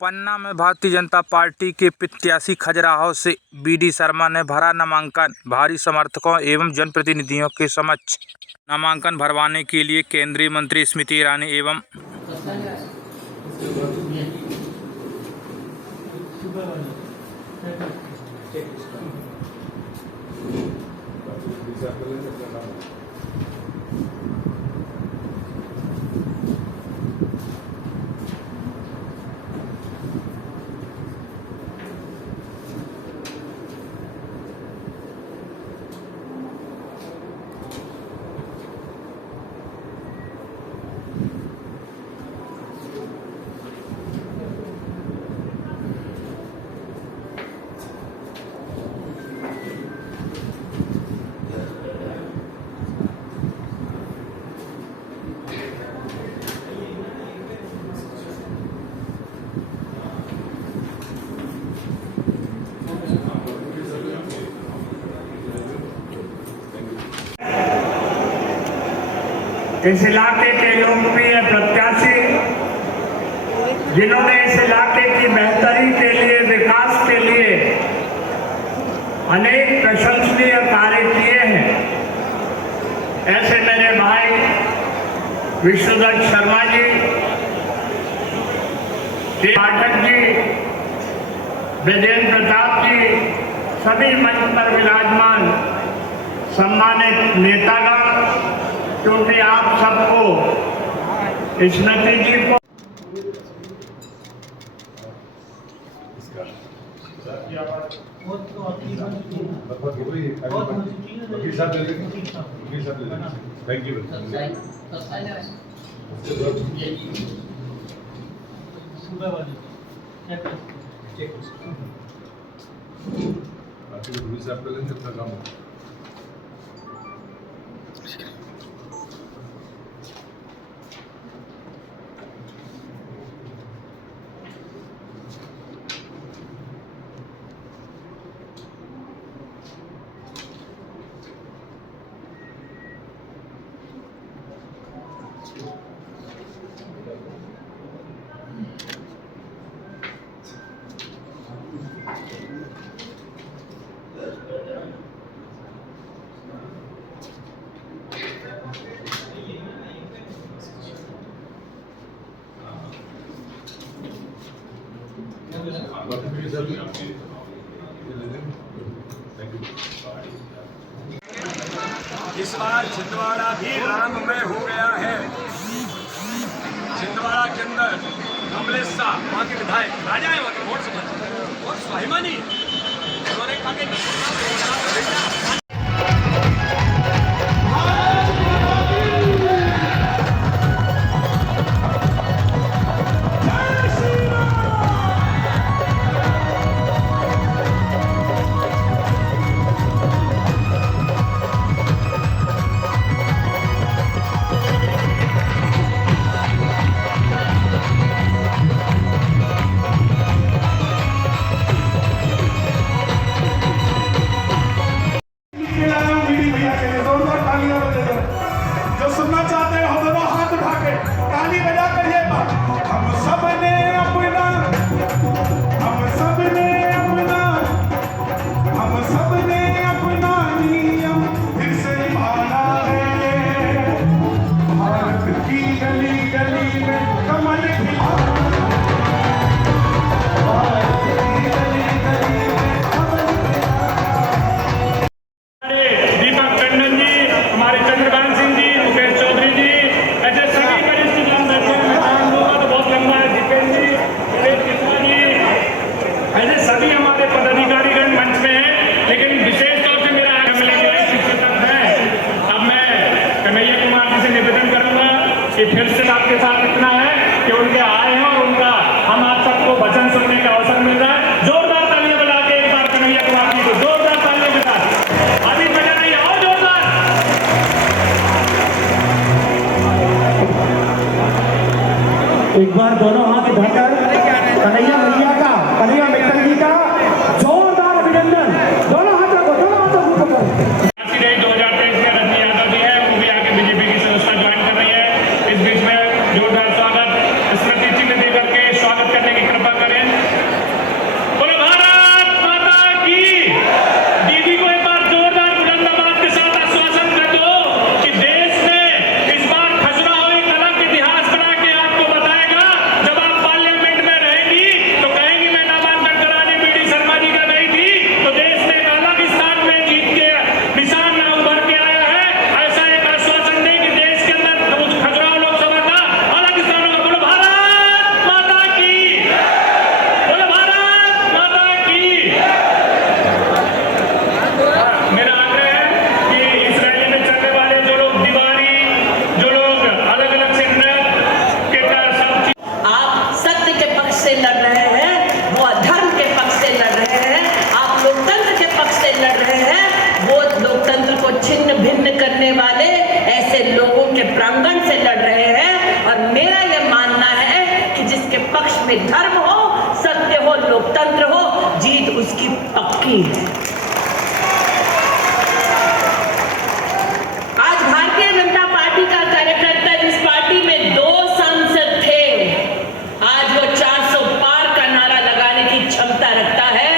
पन्ना में भारतीय जनता पार्टी के प्रत्याशी खजुराहो से बीडी शर्मा ने भरा नामांकन। भारी समर्थकों एवं जनप्रतिनिधियों के समक्ष नामांकन भरवाने के लिए केंद्रीय मंत्री स्मृति ईरानी एवं इस इलाके के लोकप्रिय प्रत्याशी जिन्होंने इस इलाके की बेहतरी के लिए, विकास के लिए अनेक प्रशंसनीय कार्य किए हैं, ऐसे मेरे भाई विष्णुदत्त शर्मा जी, पाठक जी, विजेंद्र प्रताप जी, सभी मंच पर विराजमान सम्मानित नेतागण, क्योंकि आप सबको स्मृति जी को थैंक यू। अपना काम इस बार छिंदवाड़ा भी राममय हो गया है। छिंदवाड़ा के अंदर कमलेश शाह वहाँ के विधायक राजा है, वहाँ के वोट समझ और स्वाभिमानी उन्होंने कहा कि लोकतंत्र हो, जीत उसकी पक्की है। आज भारतीय जनता पार्टी का कार्यकर्ता, जिस पार्टी में 2 सांसद थे, आज वो 400 पार का नारा लगाने की क्षमता रखता है।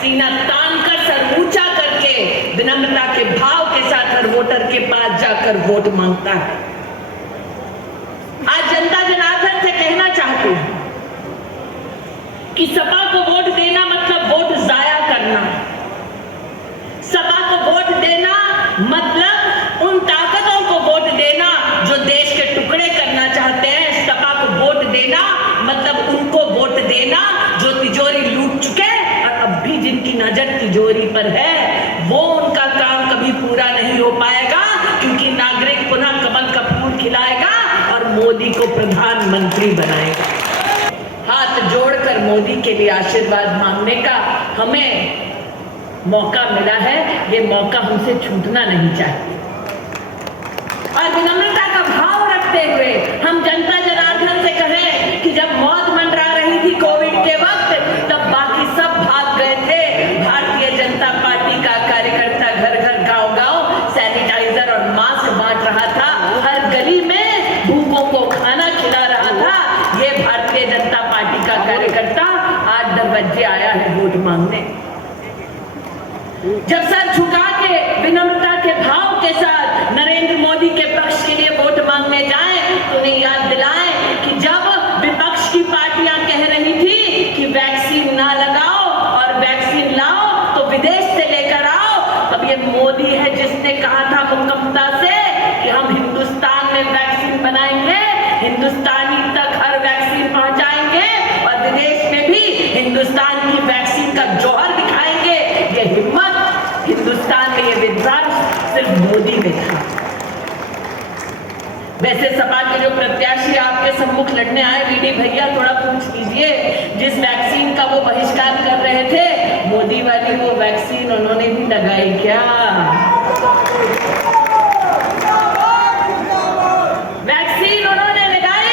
सीना तान कर, सर ऊंचा करके, विनम्रता के भाव के साथ हर वोटर के पास जाकर वोट मांगता है। आज जनता जनार्दन से कहना चाहती हूं कि सपा को वोट देना मतलब वोट जाया करना। सपा को वोट देना मतलब उन ताकतों को वोट देना जो देश के टुकड़े करना चाहते हैं। सपा को वोट देना मतलब उनको वोट देना जो तिजोरी लूट चुके और अब भी जिनकी नजर तिजोरी पर है। वो उनका काम कभी पूरा नहीं हो पाएगा, क्योंकि नागरिक पुनः कमल का फूल खिलाएगा और मोदी को प्रधानमंत्री बनाएगा। हाथ जोड़कर मोदी के लिए आशीर्वाद मांगने का हमें मौका मिला है, ये मौका हमसे छूटना नहीं चाहिए। और विनम्रता का भाव रखते हुए हम जनता जनार्दन से कहें कि जब मौत मंडरा रही थी कोविड के वक्त, तब बाकी सब भाग गए थे। भारतीय जनता पार्टी का कार्यकर्ता घर घर गांव गांव सैनिटाइजर और मास्क बांट रहा था, हर गली में भूखों को खाना खिला रहा था। ये भारतीय जनता पार्टी का कार्यकर्ता आज 10 बजे आया है वोट मांगने। जब सर झुका के विनम्रता के भाव के साथ नरेंद्र मोदी के पक्ष के लिए वोट मांगने जाएं, तो उन्हें याद दिलाएं कि जब विपक्ष की पार्टियां कह रही थी कि वैक्सीन ना लगाओ और वैक्सीन लाओ तो विदेश से लेकर आओ, तब ये मोदी है जिसने कहा था मुकम्मता से कि हम हिंदुस्तान में वैक्सीन बनाएंगे, हिंदुस्तानी तक हर वैक्सीन पहुंचाएंगे और विदेश में भी हिंदुस्तान की वैक्सीन का जौहर दिखाएंगे। ये हिम्मत हिंदुस्तान में, ये विश्वास सिर्फ मोदी में था। वैसे सपा के जो प्रत्याशी आपके सम्मुख लड़ने आए, वीडी भैया थोड़ा पूछ लीजिए, जिस वैक्सीन का वो बहिष्कार कर रहे थे, मोदी वाली वो वैक्सीन उन्होंने भी लगाई क्या? वैक्सीन उन्होंने लगाई।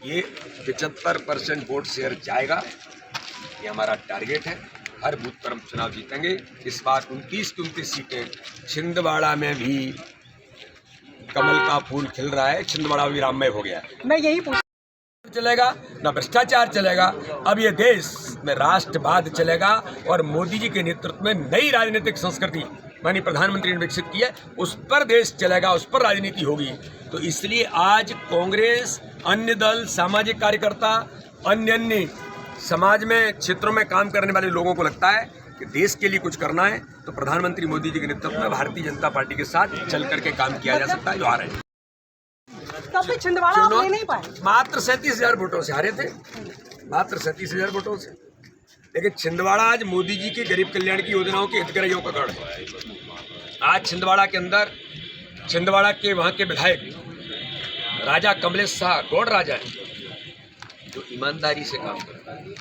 ये 75% वोट शेयर जाएगा, ये हमारा टारगेट है। हर बूथ पर हम चुनाव जीतेंगे। इस बार 29 सीटें, छिंदवाड़ा में भी कमल का फूल खिल रहा है, छिंदवाड़ा भी राममय हो गया है। मैं यही चलेगा ना भ्रष्टाचार चलेगा। अब ये देश में राष्ट्रवाद चलेगा और मोदी जी के नेतृत्व में नई राजनीतिक संस्कृति माननीय प्रधानमंत्री ने विकसित की है, उस पर देश चलेगा, उस पर राजनीति होगी। तो इसलिए आज कांग्रेस, अन्य दल, सामाजिक कार्यकर्ता, अन्य समाज में क्षेत्रों में काम करने वाले लोगों को लगता है कि देश के लिए कुछ करना है तो प्रधानमंत्री मोदी जी के नेतृत्व में भारतीय जनता पार्टी के साथ चल करके काम किया जा सकता है, जो हारे। तब भी छिंदवाड़ा आप ले नहीं पाए। मात्र 37,000 वोटों से हारे थे, मात्र 37,000 वोटों से। लेकिन छिंदवाड़ा आज मोदी जी की गरीब कल्याण की योजनाओं के हितग्राहियों का गढ़ है। आज छिंदवाड़ा के अंदर, छिंदवाड़ा के वहाँ के विधायक राजा कमलेश शाह, गौड़ राजा है, जो ईमानदारी से काम करता है।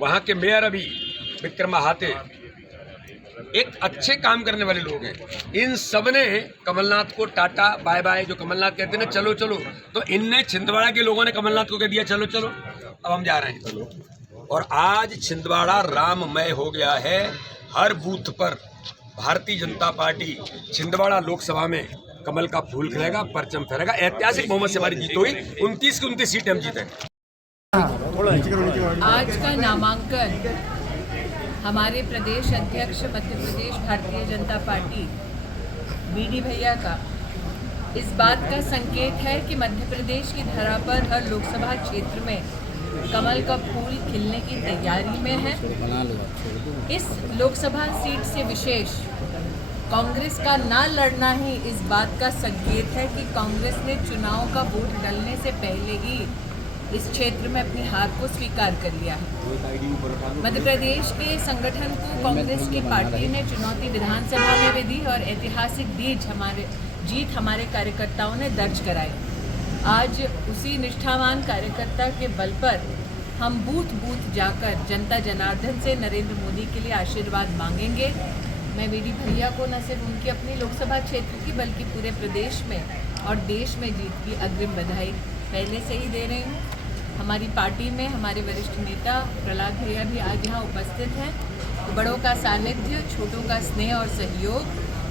वहाँ के मेयर अभी विक्रम महाते एक अच्छे काम करने वाले लोग हैं। इन सब ने कमलनाथ को टाटा बाय बाय, जो कमलनाथ कहते हैं ना चलो चलो, तो इनने छिंदवाड़ा के लोगों ने कमलनाथ को कह दिया चलो चलो, अब हम जा रहे हैं। और आज छिंदवाड़ा राममय हो गया है। हर बूथ पर भारतीय जनता पार्टी छिंदवाड़ा लोकसभा में कमल का फूल खिलेगा, परचम फहरेगा। ऐतिहासिक बहुमत से हमारी जीत हुई, 29 की 29 सीटें हम जीते। आज का नामांकन हमारे प्रदेश अध्यक्ष मध्य प्रदेश भारतीय जनता पार्टी बीडी भैया का इस बात का संकेत है कि मध्य प्रदेश की धरा पर हर लोकसभा क्षेत्र में कमल का फूल खिलने की तैयारी में है। इस लोकसभा सीट से विशेष कांग्रेस का ना लड़ना ही इस बात का संकेत है कि कांग्रेस ने चुनाव का वोट डलने से पहले ही इस क्षेत्र में अपनी हार को स्वीकार कर लिया है। मध्य प्रदेश के संगठन को कांग्रेस की पार्टी ने चुनौती विधानसभा में भी दी और ऐतिहासिक जीत हमारे कार्यकर्ताओं ने दर्ज कराई। आज उसी निष्ठावान कार्यकर्ता के बल पर हम बूथ बूथ जाकर जनता जनार्दन से नरेंद्र मोदी के लिए आशीर्वाद मांगेंगे। मैं बीडी भैया को न सिर्फ उनकी अपनी लोकसभा क्षेत्र की बल्कि पूरे प्रदेश में और देश में जीत की अग्रिम बधाई पहले से ही दे रही हूँ। हमारी पार्टी में हमारे वरिष्ठ नेता प्रहलाद भैया भी आज यहाँ उपस्थित हैं। तो बड़ों का सानिध्य, छोटों का स्नेह और सहयोग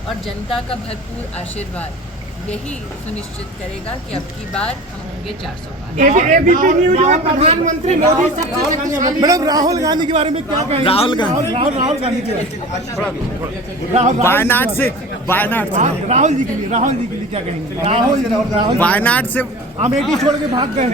और जनता का भरपूर आशीर्वाद यही सुनिश्चित करेगा कि अब की बार हम होंगे 400 पार। एबीपी न्यूज में प्रधानमंत्री मोदी मैडम राहुल गांधी के बारे में क्या कहेंगे? राहुल गांधी के वायनाड से राहुल जी के लिए क्या कहेंगे? राहुल वायनाड से अमेठी छोड़ के भाग गए।